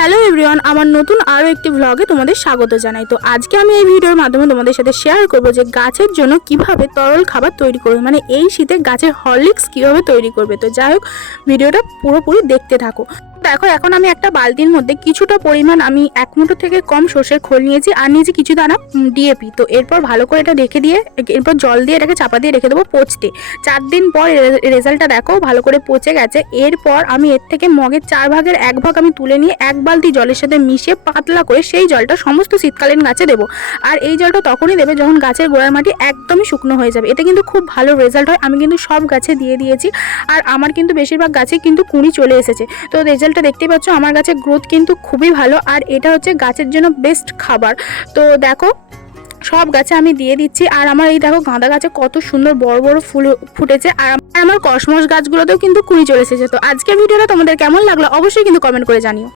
Hello everyone, আমার নতুন আরও একটি ব্লগে তোমাদের স্বাগত জানাই। তো আজকে আমি এই ভিডিওর মাধ্যমে তোমাদের সাথে শেয়ার করব যে গাছের জন্য কিভাবে তরল খাবার তৈরি করবে, মানে এই শীতে গাছের হরলিক্স কিভাবে তৈরি করবে। তো যাই হোক, ভিডিওটা পুরোপুরি দেখতে থাকো। দেখো, এখন আমি একটা বালতির মধ্যে কিছুটা পরিমাণ আমি 1 মুঠো থেকে কম সর্ষের খোল নিয়েছি, আর নিয়েছি কিছু দানা ডিএপি। তো এরপর ভালো করে এটা রেখে দিয়ে, এরপর জল দিয়ে এটাকে চাপা দিয়ে রেখে দেবো পচতে। 4 দিন পর রেজাল্টটা দেখো, ভালো করে পচে গেছে। এরপর আমি এর থেকে মগের 4 ভাগের 1 ভাগ আমি তুলে নিয়ে 1 বালতি জলের সাথে মিশিয়ে পাতলা করে সেই জলটা সমস্ত শীতকালীন গাছে দেবো। আর এই জলটা তখনই দেবে যখন গাছের গোড়ার মাটি একদমই শুকনো হয়ে যাবে। এটা কিন্তু খুব ভালো রেজাল্ট হয়। আমি কিন্তু সব গাছে দিয়ে দিয়েছি, আর আমার কিন্তু বেশিরভাগ গাছে কিন্তু কুঁড়ি চলে এসেছে। তো রেজাল্টটা দেখতে পাচ্ছ, আমার গাছের গ্রোথ কিন্তু খুবই ভালো, আর এটা হচ্ছে গাছের জন্য বেস্ট খাবার। তো দেখো, সব গাছে আমি দিয়ে দিচ্ছি। আর আমার এই দেখো, গাঁদা গাছে কত সুন্দর বড় বড় ফুল ফুটেছে, আর আমার কসমস গাছগুলোতেও কিন্তু কুঁড়ি চলে এসেছে। তো আজকের ভিডিওটা তোমাদের কেমন লাগলো অবশ্যই কিন্তু কমেন্ট করে জানিও।